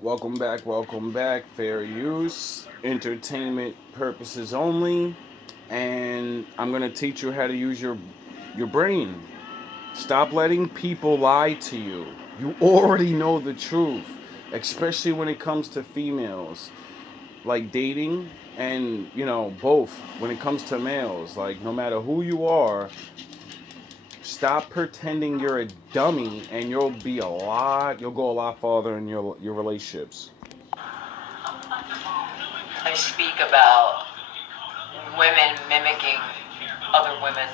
Welcome back. Fair use, entertainment purposes only, and I'm gonna teach you how to use your brain. Stop letting people lie to you. You already know the truth, especially when it comes to females, like dating, and both. When it comes to males, like no matter who you are, stop pretending you're a dummy, and you'll go a lot farther in your relationships. I speak about women mimicking other women.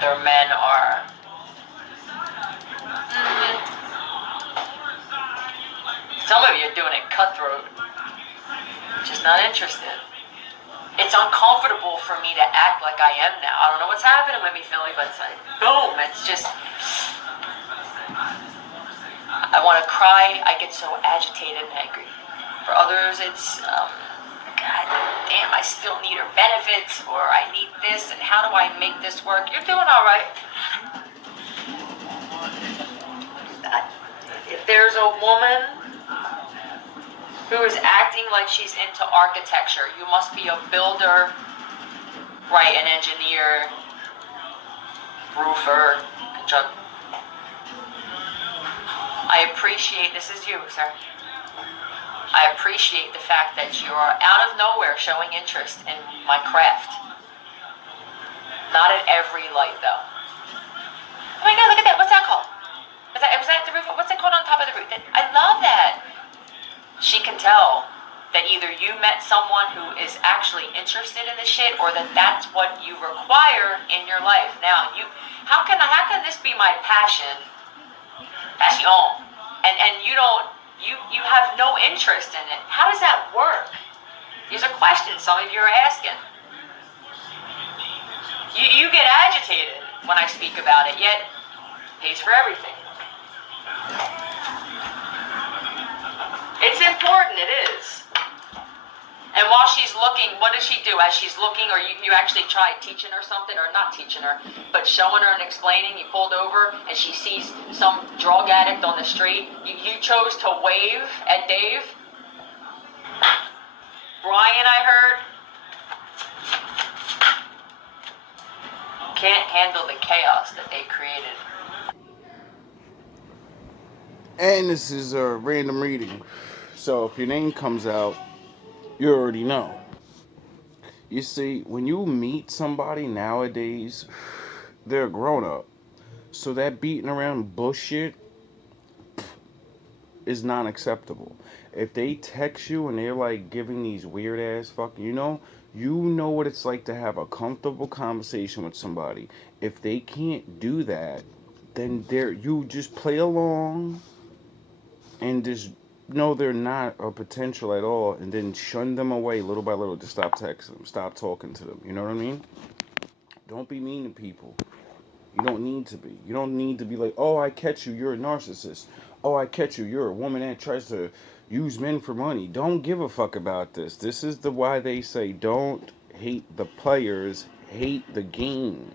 Their men are some of you are doing it cutthroat, just not interested. It's uncomfortable for me to act like I am now. I don't know what's happening with me, Philly, but it's like, boom, it's just, I want to cry. I get so agitated and angry. For others, it's, God damn, I still need her benefits, or I need this, and how do I make this work? You're doing all right. If there's a woman who is acting like she's into architecture, you must be a builder, right? An engineer, roofer, I appreciate, this is you, sir. I appreciate the fact that you are out of nowhere showing interest in my craft. Not at every light, though. Oh my God, look at that. What's that called? Was that the roof? What's it called on top of the roof? I love that. She can tell that either you met someone who is actually interested in this shit, or that that's what you require in your life. Now, how can this be my passion? Passion. And you have no interest in it. How does that work? These are questions some of you are asking. You get agitated when I speak about it, yet pays for everything. It's important, it is. And while she's looking, what does she do? As she's looking, or you actually try teaching her something, or not teaching her, but showing her and explaining, you pulled over, and she sees some drug addict on the street. You chose to wave at Dave. Brian, I heard, can't handle the chaos that they created. And this is a random reading. So if your name comes out, you already know. You see, when you meet somebody nowadays, they're a grown up. So that beating around bullshit is not acceptable. If they text you and they're like giving these weird ass fucking, you know what it's like to have a comfortable conversation with somebody. If they can't do that, then you just play along and just know they're not a potential at all, and then shun them away little by little. Just stop texting them, stop talking to them. You know what I mean? Don't be mean to people. You don't need to be. You don't need to be like, oh, I catch you, you're a narcissist. Oh, I catch you, you're a woman that tries to use men for money. Don't give a fuck about this. This is the why they say don't hate the players, hate the game.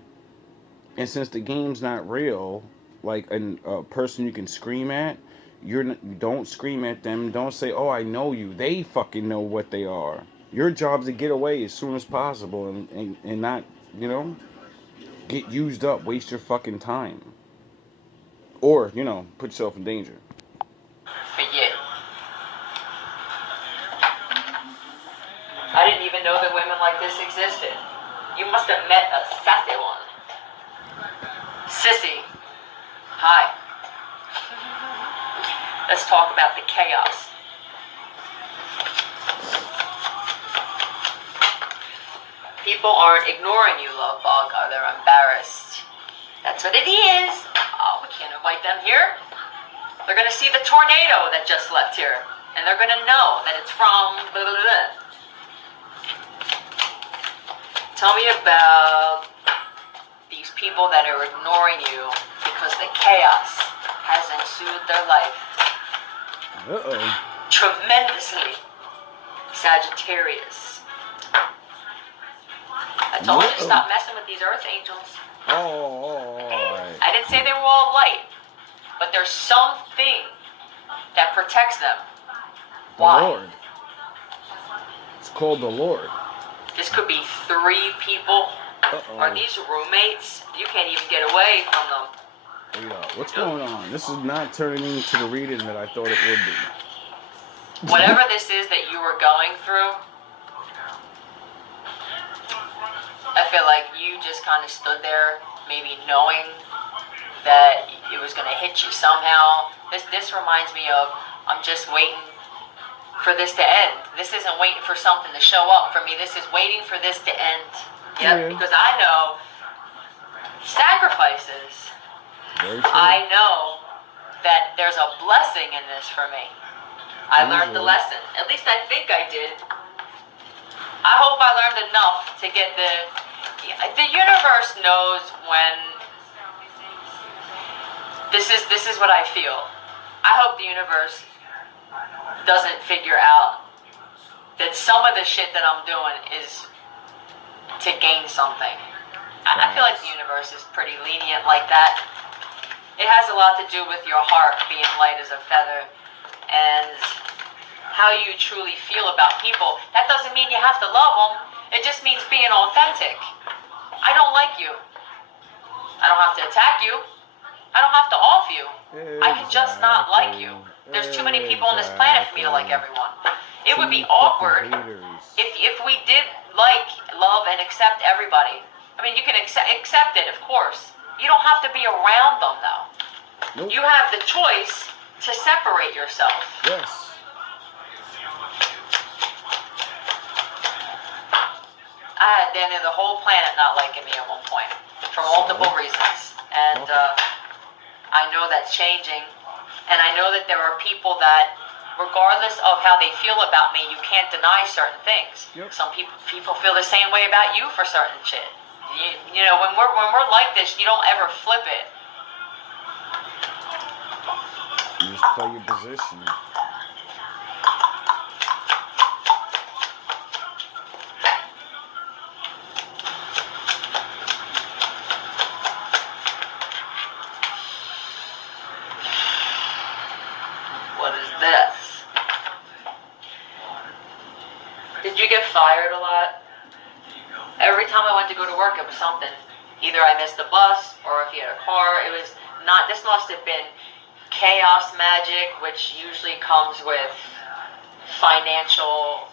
And since the game's not real, like a person you can scream at, you don't scream at them. Don't say, "Oh, I know you." They fucking know what they are. Your job's to get away as soon as possible, and not, get used up, waste your fucking time, or put yourself in danger. Forget. I didn't even know that women like this existed. You must have met a sassy one. Sissy. Hi. Let's talk about the chaos. People aren't ignoring you, love bug, or they're embarrassed. That's what it is. Oh, we can't invite them here. They're going to see the tornado that just left here, and they're going to know that it's from blah, blah, blah. Tell me about these people that are ignoring you because the chaos has ensued their life. Tremendously. Sagittarius. I told you to stop messing with these earth angels. Oh, all right. I didn't say they were all light, but there's something that protects them. The Why? Lord. It's called the Lord. This could be 3 people. Uh-oh. Are these roommates? You can't even get away from them. Wait up. What's going on? This is not turning into the reading that I thought it would be. Whatever this is that you were going through, I feel like you just kind of stood there, maybe knowing that it was going to hit you somehow. This reminds me of, I'm just waiting for this to end. This isn't waiting for something to show up for me. This is waiting for this to end. Yep, Yeah. because I know sacrifices. Very true. I know that there's a blessing in this for me. I learned the lesson. At least I think I did. I hope I learned enough to get the universe knows when this is what I feel. I hope the universe doesn't figure out that some of the shit that I'm doing is to gain something. I feel like the universe is pretty lenient like that. It has a lot to do with your heart being light as a feather and how you truly feel about people. That doesn't mean you have to love them. It just means being authentic. I don't like you. I don't have to attack you. I don't have to off you. I can just not like you. There's too many people on this planet for me to like everyone. It would be awkward if we did like, love, and accept everybody. I mean, you can accept it, of course. You don't have to be around them, though. Nope. You have the choice to separate yourself. Yes. I had the whole planet not liking me at one point for multiple reasons. And I know that's changing. And I know that there are people that, regardless of how they feel about me, you can't deny certain things. Yep. Some people feel the same way about you for certain shit. You know, when we're like this, you don't ever flip it. You just play your position. What is this? Did you get fired a lot? Every time I went to go to work, it was something. Either I missed the bus, or if you had a car, it was not. This must have been chaos magic, which usually comes with financial.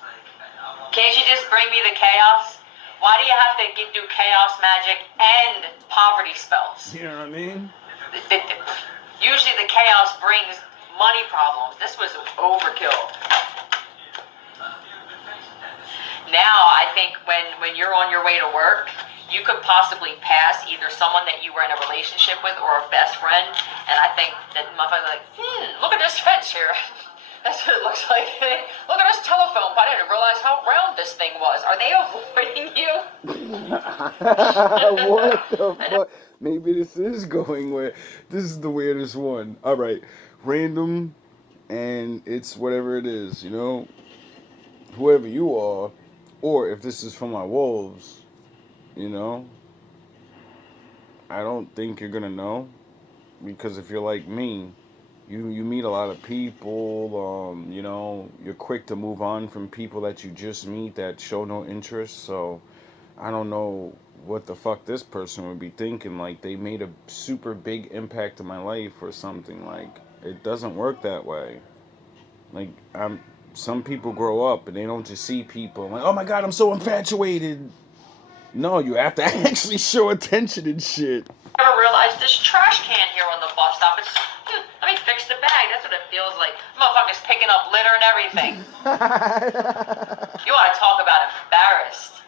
Can't you just bring me the chaos? Why do you have to do chaos magic and poverty spells? You know what I mean? Usually the chaos brings money problems. This was overkill. Now, I think when you're on your way to work, you could possibly pass either someone that you were in a relationship with or a best friend, and I think that motherfucker's like, look at this fence here. That's what it looks like. Look at this telephone, but I didn't realize how round this thing was. Are they avoiding you? What the fuck? Maybe this is going where... This is the weirdest one. Alright, random, and it's whatever it is, you know? Whoever you are, or if this is for my wolves, you know? I don't think you're gonna know, because if you're like me, you meet a lot of people, you know, you're quick to move on from people that you just meet that show no interest, so I don't know what the fuck this person would be thinking, like they made a super big impact in my life or something. Like, it doesn't work that way. Like, some people grow up and they don't just see people like, oh my god, I'm so infatuated. No, you have to actually show attention and shit. I never realized this trash can here on the bus stop. It's, let me fix the bag. That's what it feels like. Motherfuckers picking up litter and everything. You want to talk about embarrassed?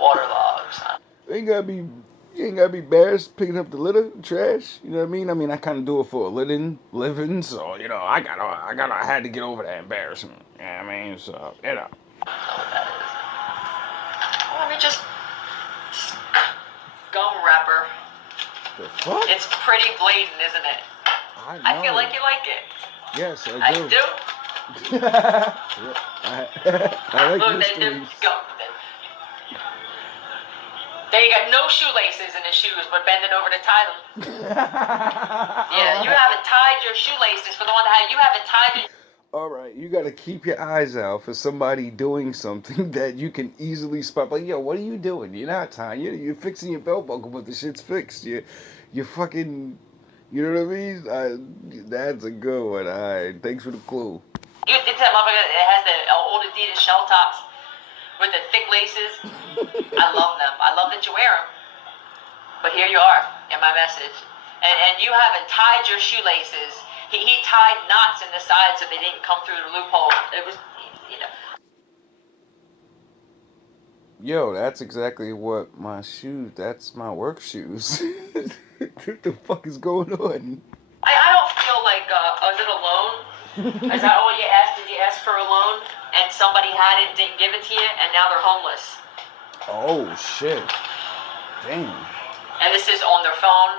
Waterlogs. You ain't gotta be embarrassed picking up the litter, trash. You know what I mean? I kind of do it for a living. So you know, I had to get over that embarrassment. You know what I mean? So you know. Let me just gum wrapper. The fuck? It's pretty blatant, isn't it? I feel like you like it. Yes, I do. I do. I like Look, mysteries. there you got no shoelaces in his shoes, but bending over to tie them. Yeah, you haven't tied your shoelaces for the one that you haven't tied your... All right, you got to keep your eyes out for somebody doing something that you can easily spot. Like, yo, what are you doing? You're not tying. You're fixing your belt buckle, but the shit's fixed. You're fucking. You know what I mean? That's a good one. All right, thanks for the clue. You did that motherfucker that has the old Adidas shell tops with the thick laces. I love them. I love that you wear them. But here you are in my message. And you haven't tied your shoelaces. He tied knots in the side so they didn't come through the loophole. It was, you know. Yo, that's exactly what my shoes, that's my work shoes. What the fuck is going on? I don't feel like, was it a loan? Is that what you asked? Did you ask for a loan? And somebody had it, didn't give it to you, and now they're homeless. Oh, shit. Damn. And this is on their phone.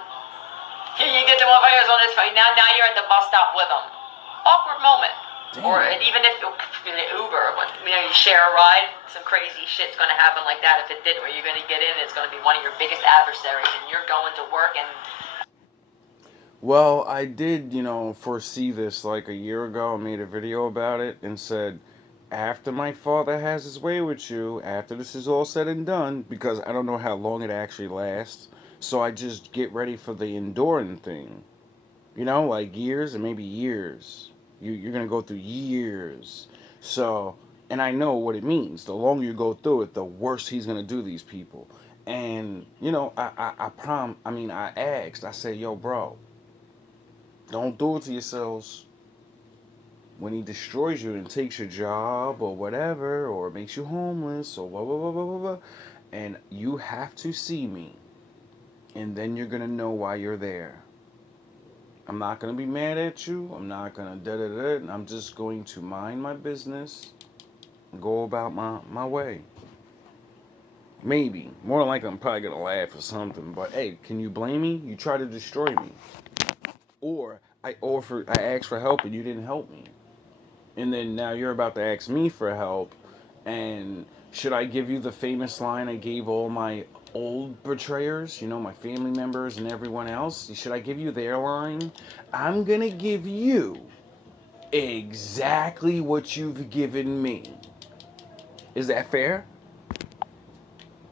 Here you get the motherfuckers on this phone. Now you're at the bus stop with them. Awkward moment. Damn. Or even if Uber, when, you share a ride, some crazy shit's going to happen like that. If it didn't, where you're going to get in, it's going to be one of your biggest adversaries, and you're going to work and... Well, I did, foresee this like a year ago. I made a video about it and said, after my father has his way with you, after this is all said and done, because I don't know how long it actually lasts, so I just get ready for the enduring thing. Like years and maybe years. You're going to go through years. So, and I know what it means. The longer you go through it, the worse he's going to do these people. And, I asked, I said, yo, bro, don't do it to yourselves. When he destroys you and takes your job or whatever, or makes you homeless or blah, blah, blah, blah, blah, blah, and you have to see me. And then you're going to know why you're there. I'm not going to be mad at you. I'm not going to da-da-da. I'm just going to mind my business and go about my way. Maybe. More than likely, I'm probably going to laugh or something. But, hey, can you blame me? You tried to destroy me. Or I asked for help and you didn't help me. And then now you're about to ask me for help. And should I give you the famous line I gave all my old betrayers, my family members and everyone else? Should I give you their line? I'm going to give you exactly what you've given me. Is that fair?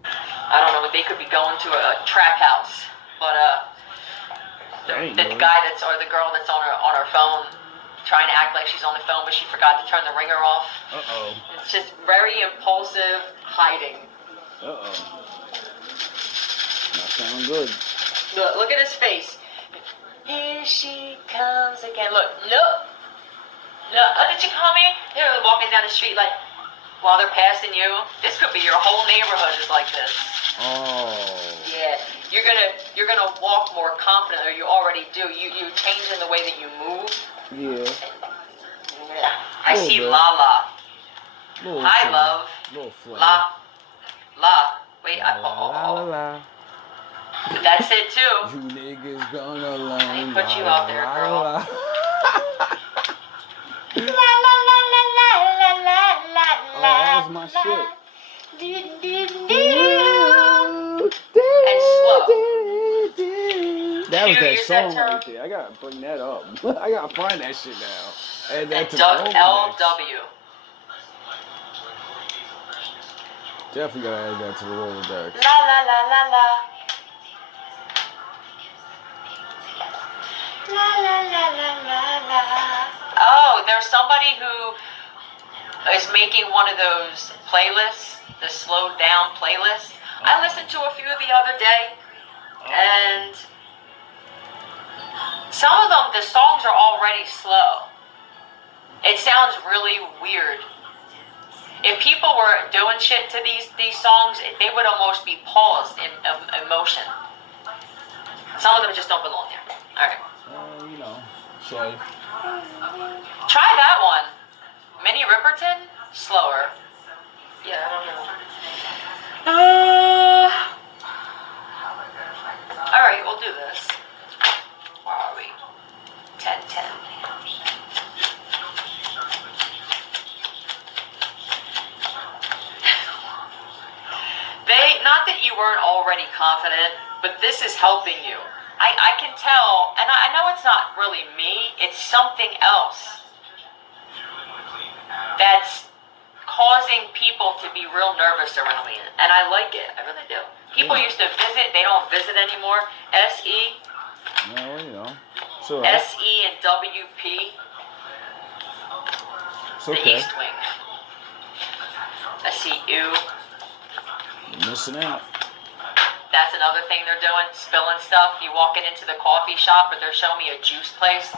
I don't know, they could be going to a trap house. But, the guy or the girl that's on her phone, trying to act like she's on the phone, but she forgot to turn the ringer off. Uh-oh. It's just very impulsive hiding. Uh-oh. Not sound good. Look at his face. Here she comes again. Look, no. Oh, did you call me? They're walking down the street like, while they're passing you. This could be your whole neighborhood is like this. Oh. Yeah, you're gonna walk more confident, or you already do. You change in the way that you move. Yeah. I see bit. Lala. Hi, love. La. Wait, la. That's it too. You niggas gonna learn. I put you out there, girl. La. La la la la la la la la. Oh, that was my shit. And slow. That was that song right there. I gotta bring that up. I gotta find that shit now. Add that and to LW. Definitely gotta add that to the Rolodex. La la la la la. La la la la la la. Oh, there's somebody who is making one of those playlists, the slowed down playlist. I listened to a few the other day, and some of them, the songs are already slow. It sounds really weird. If people were doing shit to these songs, they would almost be paused in emotion. Some of them just don't belong there. All right. Shay. Try that one. Minnie Riperton, slower. Yeah, I don't know. All right, we'll do this. Where are we? 10:10. Not that you weren't already confident, but this is helping you. I can tell, and I know it's not really me, it's something else that's causing people to be real nervous around me. And I like it. I really do. People used to visit, they don't visit anymore. SE. No, you know. So SE and WP. it's The okay. East Wing. I see you. You're missing out. That's another thing they're doing, spilling stuff. You walking into the coffee shop, but they're showing me a juice place.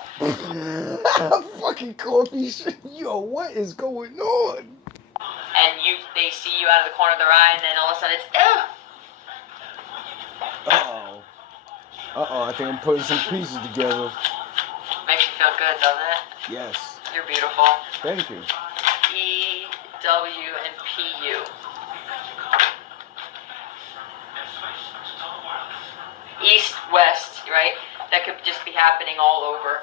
Fucking coffee shit. Yo, what is going on? And they see you out of the corner of their eye, and then all of a sudden it's, ew. I think I'm putting some pieces together. Makes you feel good, doesn't it? Yes. You're beautiful. Thank you. E, W, and P, U. East, west, right? That could just be happening all over.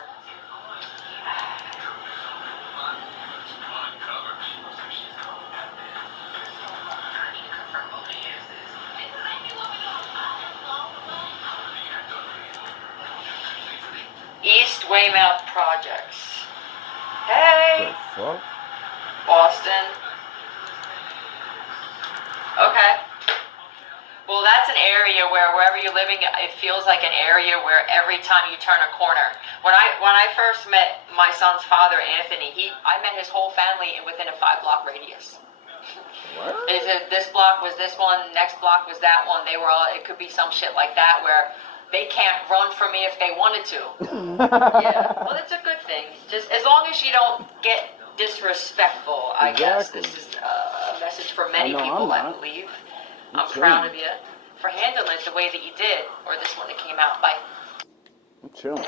East Weymouth Projects. Hey! The fuck? Boston. Okay. Well, that's an area where wherever you're living, it feels like an area where every time you turn a corner. When I first met my son's father, Anthony, I met his whole family within a 5-block radius. What? This block was this one, next block was that one. They were all. It could be some shit like that where they can't run from me if they wanted to. Yeah. Well, it's a good thing. Just as long as you don't get disrespectful, I guess. This is a message for many people, I believe. I'm proud of you for handling it the way that you did, or this one that came out. Bye. I'm chilling.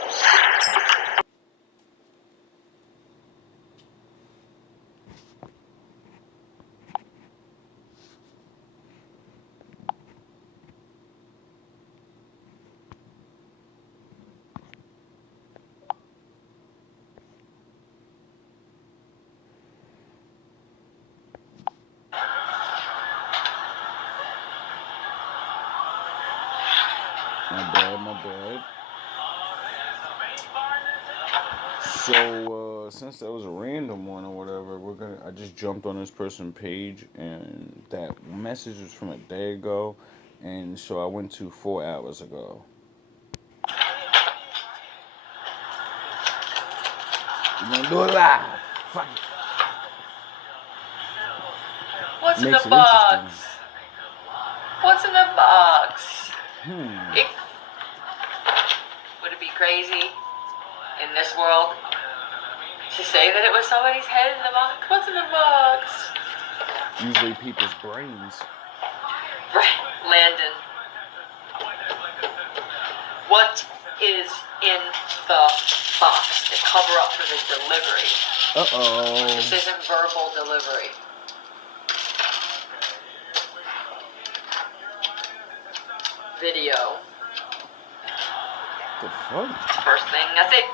My bad. So, since that was a random one or whatever, I just jumped on this person's page, and that message was from a day ago, and so I went to 4 hours ago. You gonna do it live? Fuck it. What's in Makes the it box? interesting. What's in the box? Hmm. Would it be crazy in this world to say that it was somebody's head in the box? What's in the box? Usually people's brains. Right, Landon. What is in the box to cover up for the delivery? Uh-oh. This isn't verbal delivery. Video. The fuck? First thing I see.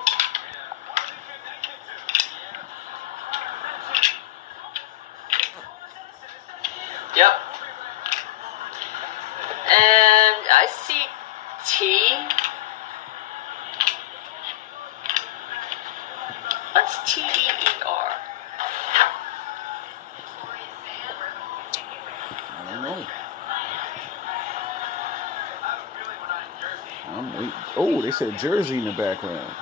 Yep. And I see T. What's T-E-E-R? I don't know. I'm waiting. Oh, they said Jersey in the background.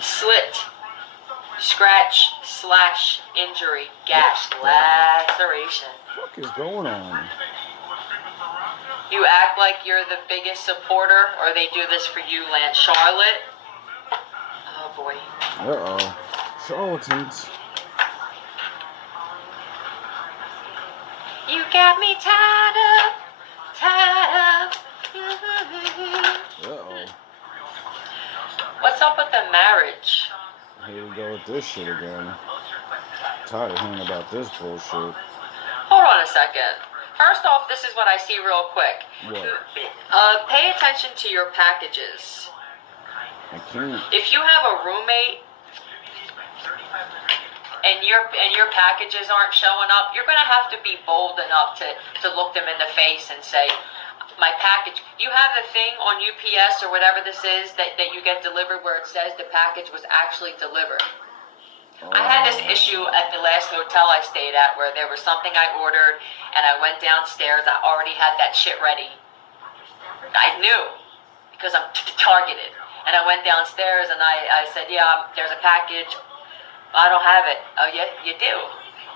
Slit, scratch, slash, injury, gash, laceration. What the fuck is going on? You act like you're the biggest supporter, or they do this for you, Lance Charlotte. Oh boy. Uh-oh. Charlatans. You got me tied up. Uh-oh. What's up with the marriage? Here we go with this shit again. Tired of hearing about this bullshit. Hold on a second. First off, this is what I see real quick. What? Pay attention to your packages. I can't. If you have a roommate and your packages aren't showing up, you're gonna have to be bold enough to look them in the face and say, my package. You have the thing on UPS or whatever this is that you get delivered where it says the package was actually delivered. I had this issue at the last hotel I stayed at where there was something I ordered and I went downstairs. I already had that shit ready. I knew because I'm targeted. And I went downstairs and I said, yeah, there's a package. I don't have it. Oh, yeah, you do.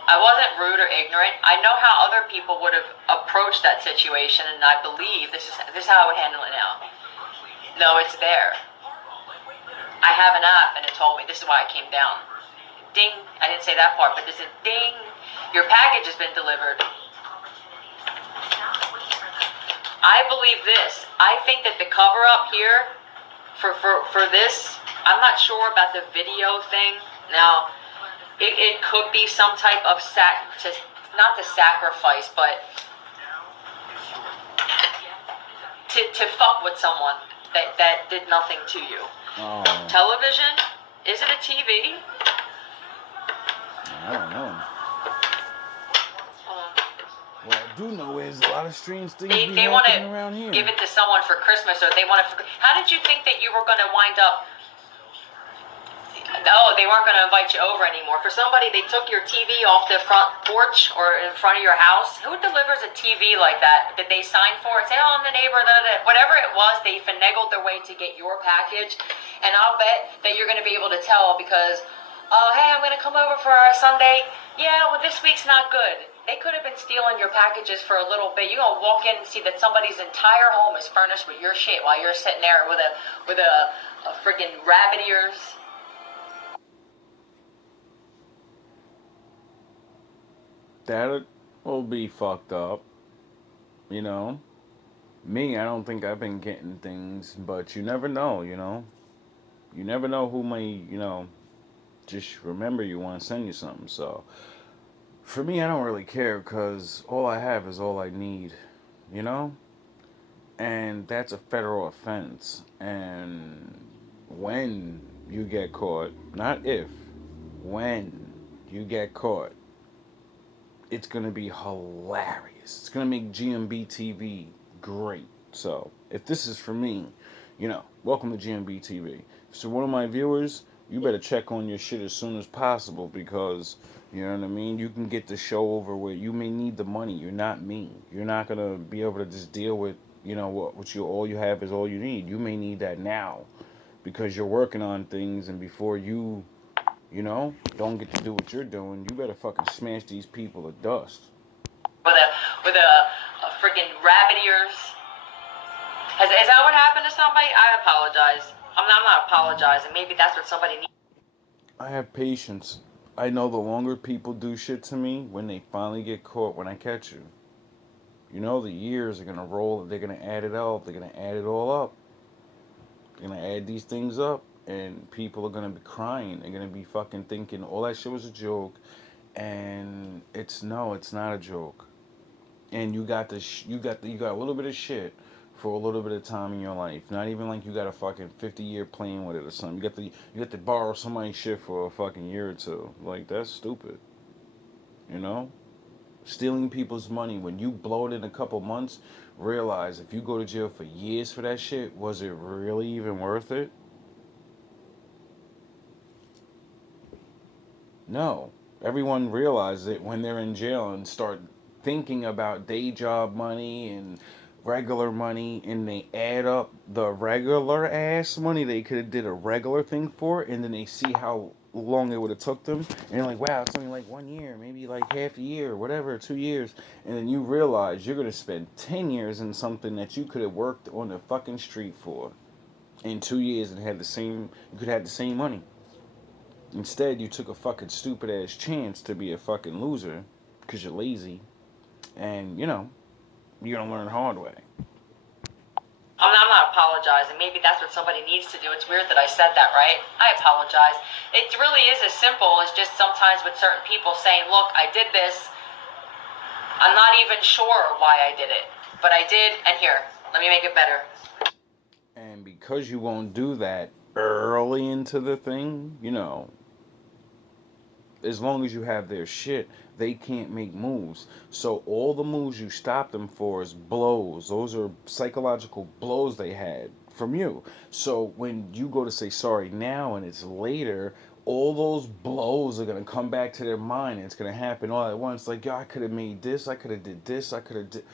I wasn't rude or ignorant. I know how other people would have approached that situation, and I believe this is how I would handle it now. No, it's there. I have an app, and it told me. This is why I came down. Ding. I didn't say that part, but this is ding. Your package has been delivered. I believe this. I think that the cover-up here for this, I'm not sure about the video thing. Now, it could be some type of not to sacrifice, but to fuck with someone that did nothing to you. Oh. Television? Is it a TV? I don't know. What I do know is a lot of strange things they want to around here. Give it to someone for Christmas, or they want to. How did you think that you were going to wind up? No, they weren't going to invite you over anymore. For somebody, they took your TV off the front porch or in front of your house. Who delivers a TV like that? Did they sign for it? Say, oh, I'm the neighbor. Whatever it was, they finagled their way to get your package. And I'll bet that you're going to be able to tell because, oh, hey, I'm going to come over for our Sunday. Yeah, well, this week's not good. They could have been stealing your packages for a little bit. You're going to walk in and see that somebody's entire home is furnished with your shit while you're sitting there with a freaking rabbit ears. That will be fucked up. You know? Me, I don't think I've been getting things, but you never know, you know? You never know who may, you know, just remember you want to send you something. So, for me, I don't really care because all I have is all I need, you know? And that's a federal offense. And when you get caught, not if, when you get caught, it's going to be hilarious. It's going to make GMB TV great. So, if this is for me, you know, welcome to GMB TV. So, one of my viewers, you better check on your shit as soon as possible because, you know what I mean? You can get the show over with. You may need the money. You're not me. You're not going to be able to just deal with, you know, what you all you have is all you need. You may need that now because you're working on things and before you know, don't get to do what you're doing, you better fucking smash these people to dust. With a freaking rabbit ears. Is that what happened to somebody? I apologize. I'm not apologizing. Maybe that's what somebody needs. I have patience. I know the longer people do shit to me, when they finally get caught, when I catch you. You know, the years are gonna roll, they're gonna add it up, they're gonna add it all up. They're gonna add these things up, and people are gonna be crying. They're gonna be fucking thinking all that shit was a joke, and it's not a joke. And you got a little bit of shit for a little bit of time in your life. Not even like you got a fucking 50-year plan with it or something. You got to borrow somebody's shit for a fucking year or two. Like, that's stupid. You know? Stealing people's money when you blow it in a couple months, realize if you go to jail for years for that shit, was it really even worth it? No. Everyone realizes it when they're in jail and start thinking about day job money and regular money, and they add up the regular ass money they could have did a regular thing for, and then they see how long it would have took them, and they're like, wow, it's only like 1 year, maybe like half a year, whatever, 2 years, and then you realize you're going to spend 10 years in something that you could have worked on the fucking street for in 2 years and you could have the same money. Instead, you took a fucking stupid ass chance to be a fucking loser because you're lazy, and, you know, you're going to learn the hard way. I'm not apologizing. Maybe that's what somebody needs to do. It's weird that I said that, right? I apologize. It really is as simple as just sometimes with certain people saying, look, I did this. I'm not even sure why I did it, but I did, and here, let me make it better. And because you won't do that early into the thing, you know, as long as you have their shit, they can't make moves. So all the moves you stop them for is blows. Those are psychological blows they had from you. So when you go to say sorry now and it's later, all those blows are gonna come back to their mind and it's gonna happen all at once. Like, yo, I could have made this, I could have did this, I could have did,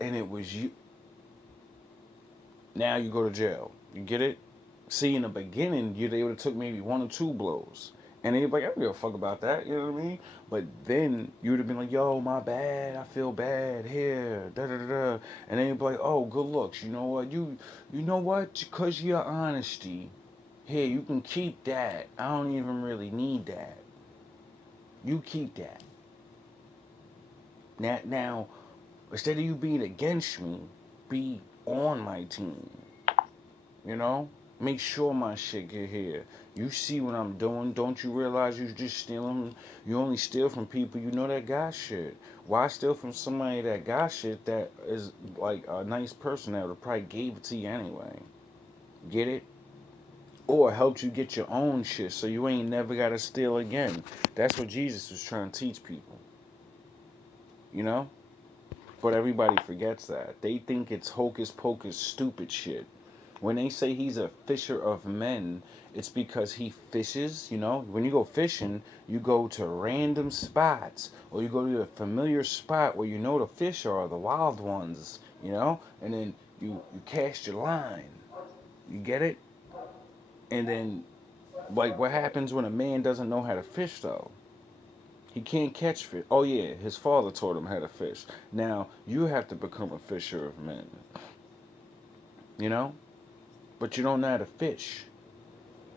and it was you. Now you go to jail. You get it? See, in the beginning, they would have took maybe 1 or 2 blows. And they'd be like, I don't give a fuck about that, you know what I mean? But then you would have been like, yo, my bad, I feel bad, here, da da da da. And then you'd be like, oh, good looks, you know what? You know what? Because of your honesty, here, you can keep that. I don't even really need that. You keep that. Now, instead of you being against me, be on my team. You know? Make sure my shit get here. You see what I'm doing. Don't you realize you just stealing? You only steal from people you know that got shit. Why steal from somebody that got shit that is like a nice person that would probably gave it to you anyway? Get it? Or helped you get your own shit so you ain't never gotta steal again. That's what Jesus was trying to teach people. You know? But everybody forgets that. They think it's hocus pocus stupid shit. When they say he's a fisher of men, it's because he fishes, you know? When you go fishing, you go to random spots. Or you go to a familiar spot where you know the fish are, the wild ones, you know? And then you cast your line. You get it? And then, like, what happens when a man doesn't know how to fish, though? He can't catch fish. Oh, yeah, his father taught him how to fish. Now, you have to become a fisher of men. You know? But you don't know how to fish.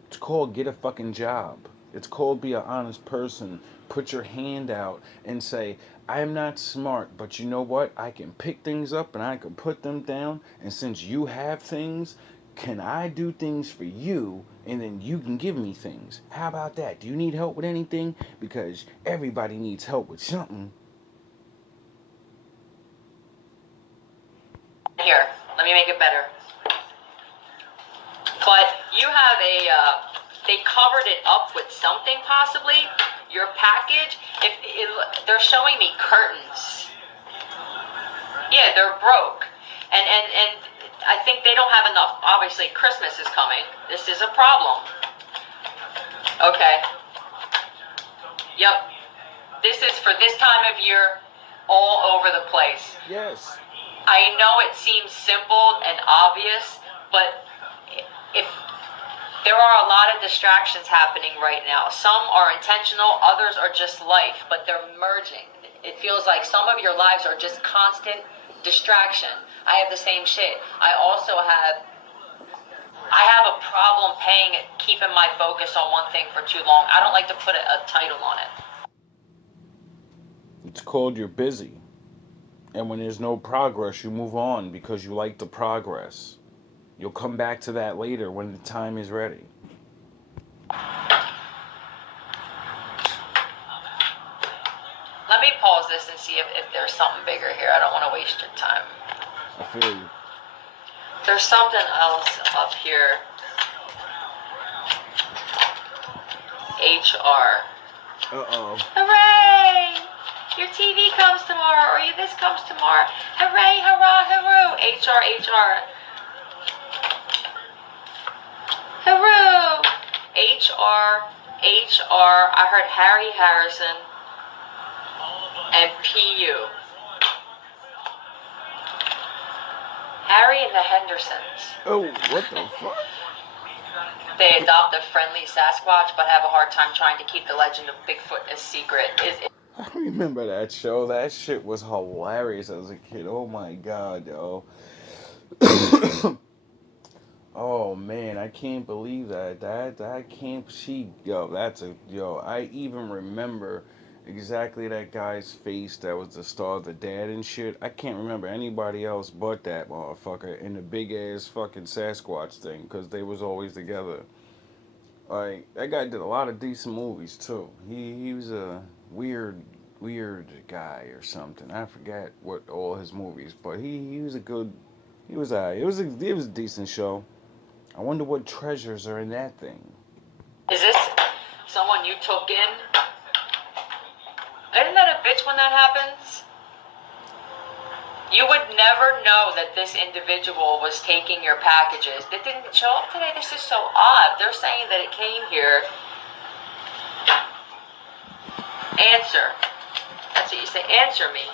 It's called get a fucking job. It's called be an honest person. Put your hand out and say, I am not smart, but you know what? I can pick things up and I can put them down. And since you have things, can I do things for you and then you can give me things? How about that? Do you need help with anything? Because everybody needs help with something. Here, let me make it better. But you have they covered it up with something possibly. Your package, they're showing me curtains. Yeah, they're broke. And I think they don't have enough. Obviously, Christmas is coming. This is a problem. Okay. Yep. This is for this time of year, all over the place. Yes. I know it seems simple and obvious, but if there are a lot of distractions happening right now. Some are intentional, others are just life, but they're merging. It feels like some of your lives are just constant distraction. I have the same shit. I have a problem keeping my focus on one thing for too long. I don't like to put a title on it. It's called you're busy. And when there's no progress, you move on because you like the progress. You'll come back to that later when the time is ready. Let me pause this and see if there's something bigger here. I don't want to waste your time. I feel you. There's something else up here. HR. Uh-oh. Hooray! Your TV comes tomorrow, or this comes tomorrow. Hooray, hurrah, hooroo. HR. Hooroo! HR. I heard Harry Harrison and PU. Harry and the Hendersons. Oh, what the fuck? They adopt a friendly Sasquatch, but have a hard time trying to keep the legend of Bigfoot a secret. I remember that show. That shit was hilarious as a kid. Oh my god, yo. Oh man, I can't believe that. That can't I even remember exactly that guy's face that was the star, the dad and shit. I can't remember anybody else but that motherfucker and the big ass fucking Sasquatch thing, because they was always together. Like, that guy did a lot of decent movies too. He was a weird guy or something. I forget what all his movies, but he was a good. He was it was a decent show. I wonder what treasures are in that thing. Is this someone you took in? Isn't that a bitch when that happens? You would never know that this individual was taking your packages. It didn't show up today. This is so odd. They're saying that it came here. Answer. That's what you say. Answer me.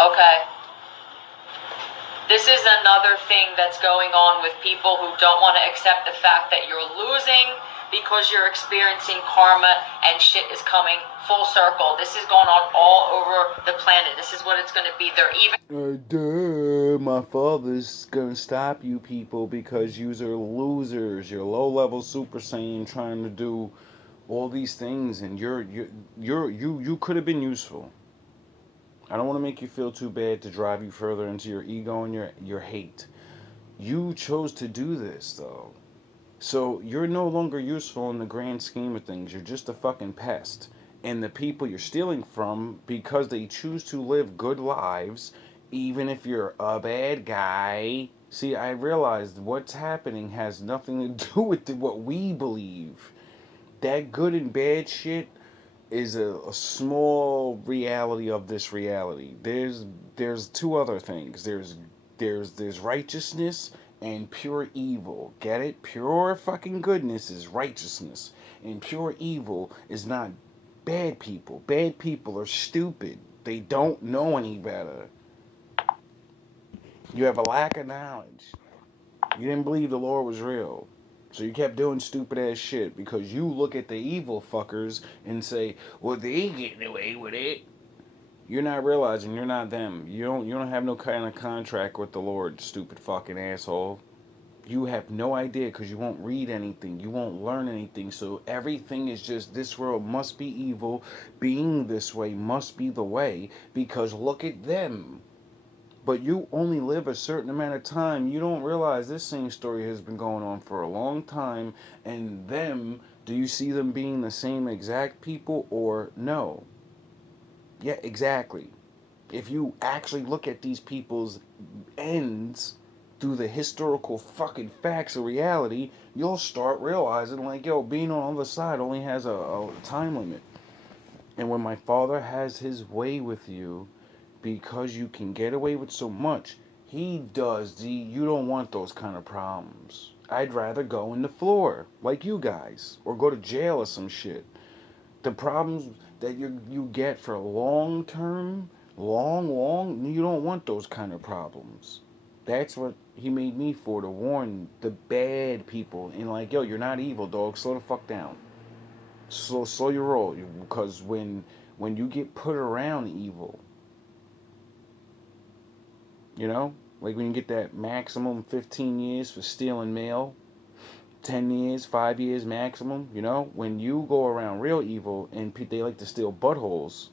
Okay. This is another thing that's going on with people who don't want to accept the fact that you're losing because you're experiencing karma and shit is coming full circle. This is going on all over the planet. This is what it's going to be. They're even... My father's gonna stop you people because yous are losers. You're low-level Super Saiyan trying to do all these things, and you could have been useful. I don't want to make you feel too bad to drive you further into your ego and your hate. You chose to do this, though. So you're no longer useful in the grand scheme of things. You're just a fucking pest. And the people you're stealing from, because they choose to live good lives, even if you're a bad guy. See, I realized what's happening has nothing to do with what we believe. That good and bad shit is a small reality of this reality. There's two other things. There's righteousness and pure evil. Get it? Pure fucking goodness is righteousness, and pure evil is not bad people. Bad people are stupid. They don't know any better. You have a lack of knowledge. You didn't believe the Lord was real. So you kept doing stupid ass shit because you look at the evil fuckers and say, well, they ain't getting away with it. You're not realizing you're not them. You don't have no kind of contract with the Lord, stupid fucking asshole. You have no idea because you won't read anything. You won't learn anything. So everything is just, this world must be evil. Being this way must be the way because look at them. But you only live a certain amount of time. You don't realize this same story has been going on for a long time. And them, do you see them being the same exact people or no? Yeah, exactly. If you actually look at these people's ends through the historical fucking facts of reality, you'll start realizing, like, yo, being on the other side only has a time limit. And when my father has his way with you, because you can get away with so much, he does you don't want those kind of problems. I'd rather go in the floor, like you guys, or go to jail or some shit. The problems that you get for long term, long, you don't want those kind of problems. That's what he made me for, to warn the bad people. And like, yo, you're not evil, dog. Slow the fuck down. Slow your roll. Because when you get put around evil, you know, like when you get that maximum 15 years for stealing mail, 10 years, 5 years maximum, you know, when you go around real evil and they like to steal buttholes,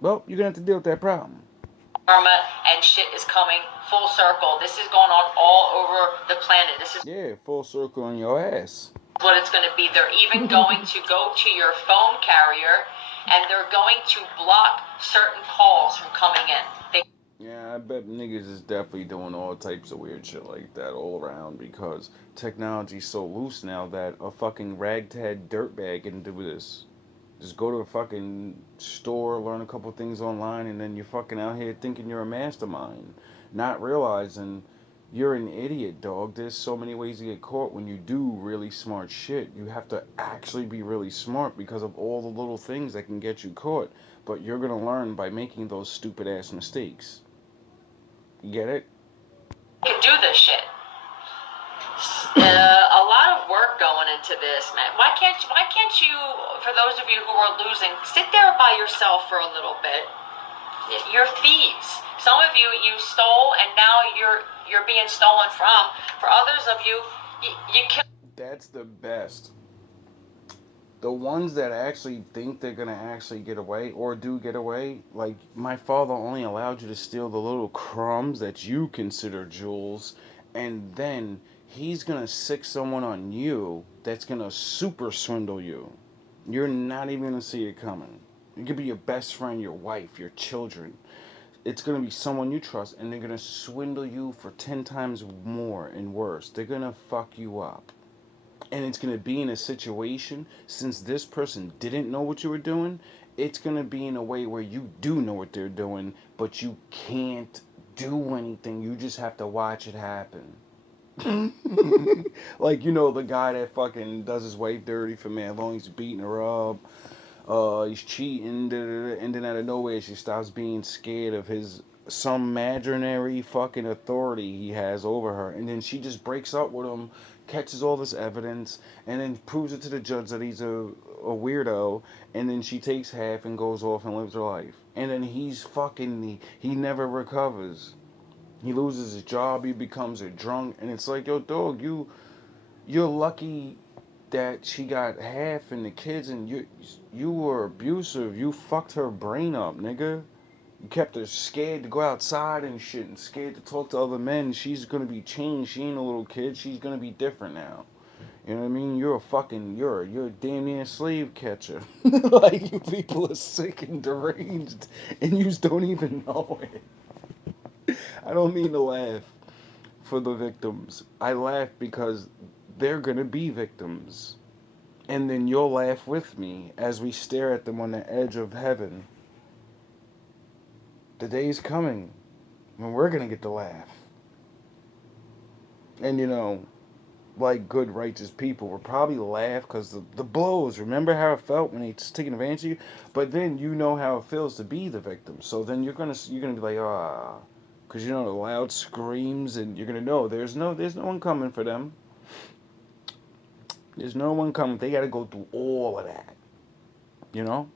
well, you're going to have to deal with that problem. karma and shit is coming full circle. This is going on all over the planet. This is... Yeah, full circle on your ass. What it's going to be. They're even going to go to your phone carrier and they're going to block certain calls from coming in. Yeah, I bet niggas is definitely doing all types of weird shit like that all around because technology's so loose now that a fucking ragtag dirtbag can do this. Just go to a fucking store, learn a couple things online, and then you're fucking out here thinking you're a mastermind. Not realizing you're an idiot, dog. There's so many ways to get caught when you do really smart shit. You have to actually be really smart because of all the little things that can get you caught. But you're gonna learn by making those stupid ass mistakes. You get it? You can do this shit. A lot of work going into this, man. Why can't you, for those of you who are losing, sit there by yourself for a little bit? You're thieves. Some of you stole, and now you're being stolen from. For others of you, you kill. That's the best. The ones that actually think they're gonna actually get away or do get away, like my father only allowed you to steal the little crumbs that you consider jewels, and then he's gonna sick someone on you that's gonna super swindle you. You're not even gonna see it coming. It could be your best friend, your wife, your children. It's gonna be someone you trust, and they're gonna swindle you for 10 times more and worse. They're gonna fuck you up. And it's going to be in a situation, since this person didn't know what you were doing, it's going to be in a way where you do know what they're doing, but you can't do anything. You just have to watch it happen. Like, the guy that fucking does his wife dirty for man long, he's beating her up, he's cheating, and then out of nowhere she stops being scared of some imaginary fucking authority he has over her, and then she just breaks up with him, catches all this evidence, and then proves it to the judge that he's a weirdo, and then she takes half and goes off and lives her life, and then he never recovers. He loses his job, he becomes a drunk, and it's like, yo, dog, you're lucky that she got half and the kids, and you were abusive. You fucked her brain up, nigga. You kept her scared to go outside and shit, and scared to talk to other men. She's gonna be changed. She ain't a little kid. She's gonna be different now. You know what I mean? You're damn near a slave catcher. Like, you people are sick and deranged, and you just don't even know it. I don't mean to laugh for the victims. I laugh because they're gonna be victims. And then you'll laugh with me as we stare at them on the edge of heaven. The day's coming when we're gonna get to laugh. And like good righteous people, we'll probably laugh because the blows. Remember how it felt when he's taking advantage of you? But then you know how it feels to be the victim. So then you're gonna be like, because the loud screams, and you're gonna know there's no one coming for them. There's no one coming. They gotta go through all of that. You know?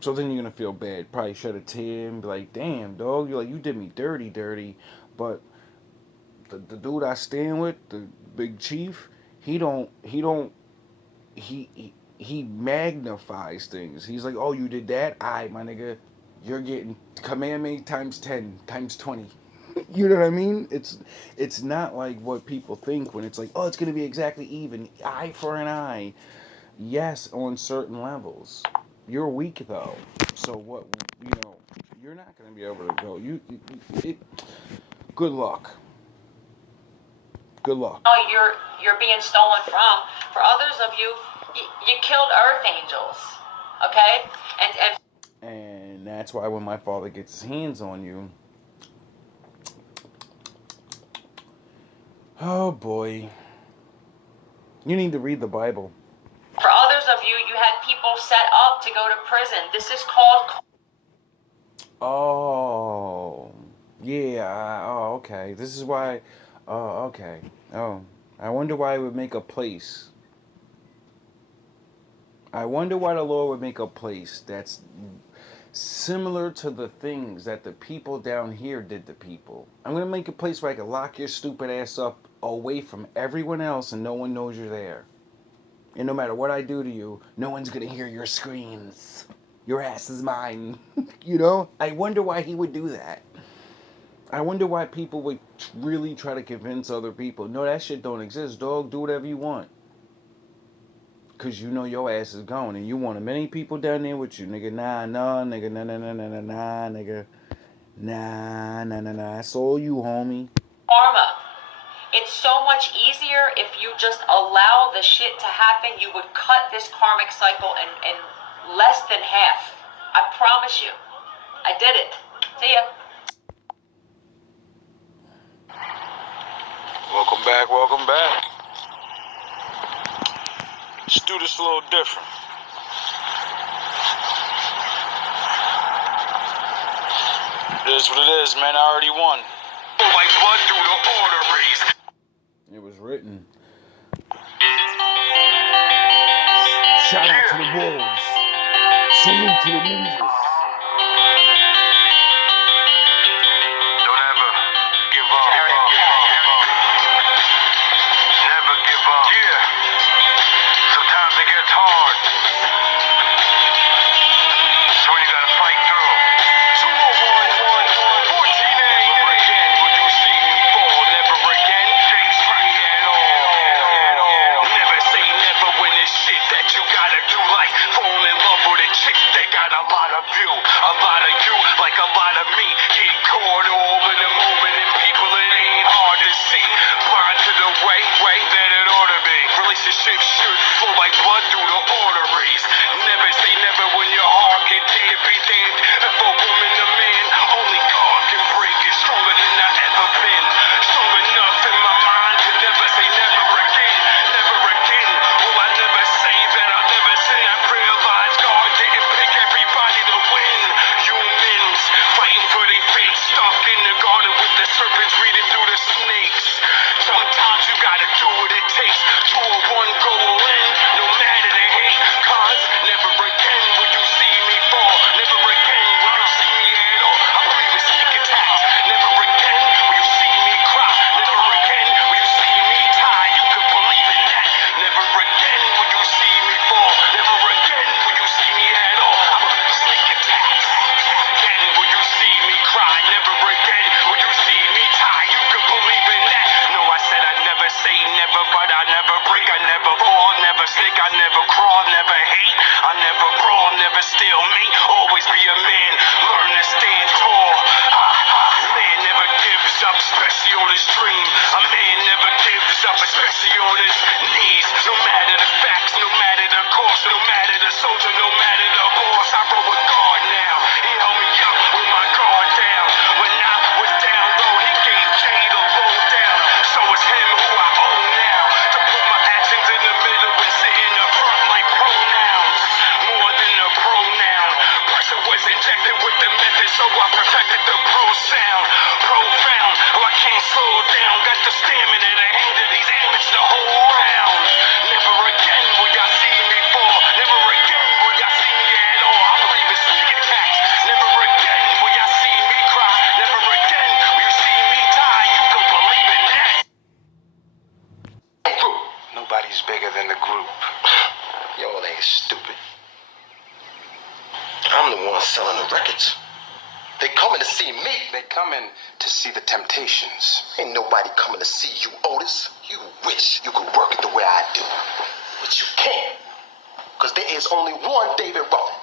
So then you're gonna feel bad. Probably shed a tear and be like, damn, dog, you did me dirty. But the dude I stand with, the big chief, he magnifies things. He's like, oh, you did that? Alright, my nigga, you're getting Kamehameha times 10, times 20. You know what I mean? It's not like what people think when it's like, oh, it's gonna be exactly even, eye for an eye. Yes, on certain levels. You're weak though, so what? You're not gonna be able to go. Good luck. Good luck. Oh, you're being stolen from. For others of you, you killed earth angels, okay? And that's why when my father gets his hands on you, oh boy, you need to read the Bible. For others of you, you had people set up to go to prison. This is called... Oh, yeah, okay. This is why, okay. Oh, I wonder why it would make a place. I wonder why the Lord would make a place that's similar to the things that the people down here did to people. I'm going to make a place where I can lock your stupid ass up away from everyone else and no one knows you're there. And no matter what I do to you, no one's going to hear your screams. Your ass is mine. I wonder why he would do that. I wonder why people would really try to convince other people, no, that shit don't exist, dog. Do whatever you want. Because your ass is gone. And you want many people down there with you. Nigga, nah, nigga, nah, nigga. Nah. That's all you, homie. Karma. It's so much easier if you just allow the shit to happen. You would cut this karmic cycle in less than half. I promise you. I did it. See ya. Welcome back. Let's do this a little different. It is what it is, man. I already won. My blood through the arteries. It was written. Shout out to the Bulls. Salute to the ninjas. Fall in love with a chick, they got a lot of views. I never crawl, never hate. I never brawl, never steal, mate. Always be a man, learn to stand tall. Man never gives up, especially on his dream. A man never gives up, especially on his knees. No matter the facts, no matter the cost, no matter the soldier, no matter the boss. I roll with God now. He held me up with my guard down. When I was down low, he gave Jay the roll down. So it's him who I own now. To put my actions in the middle and sit in the front like pronouns. More than a pronoun. Pressure was injected with the method, so I perfected the pro sound. Profound, oh I can't slow down. Got the stamina to handle these aimants the whole round. Never again will y'all see me fall. Never again will y'all see me at all. I believe in sneaking attacks. Never again will y'all see me cry. Never again will you see me die. You can believe in that. Group. Nobody's bigger than the group. Y'all ain't stupid. I'm the one selling the records. They coming to see me. They coming to see the Temptations. Ain't nobody coming to see you, Otis. You wish you could work it the way I do. But you can't. Because there is only one David Ruffin.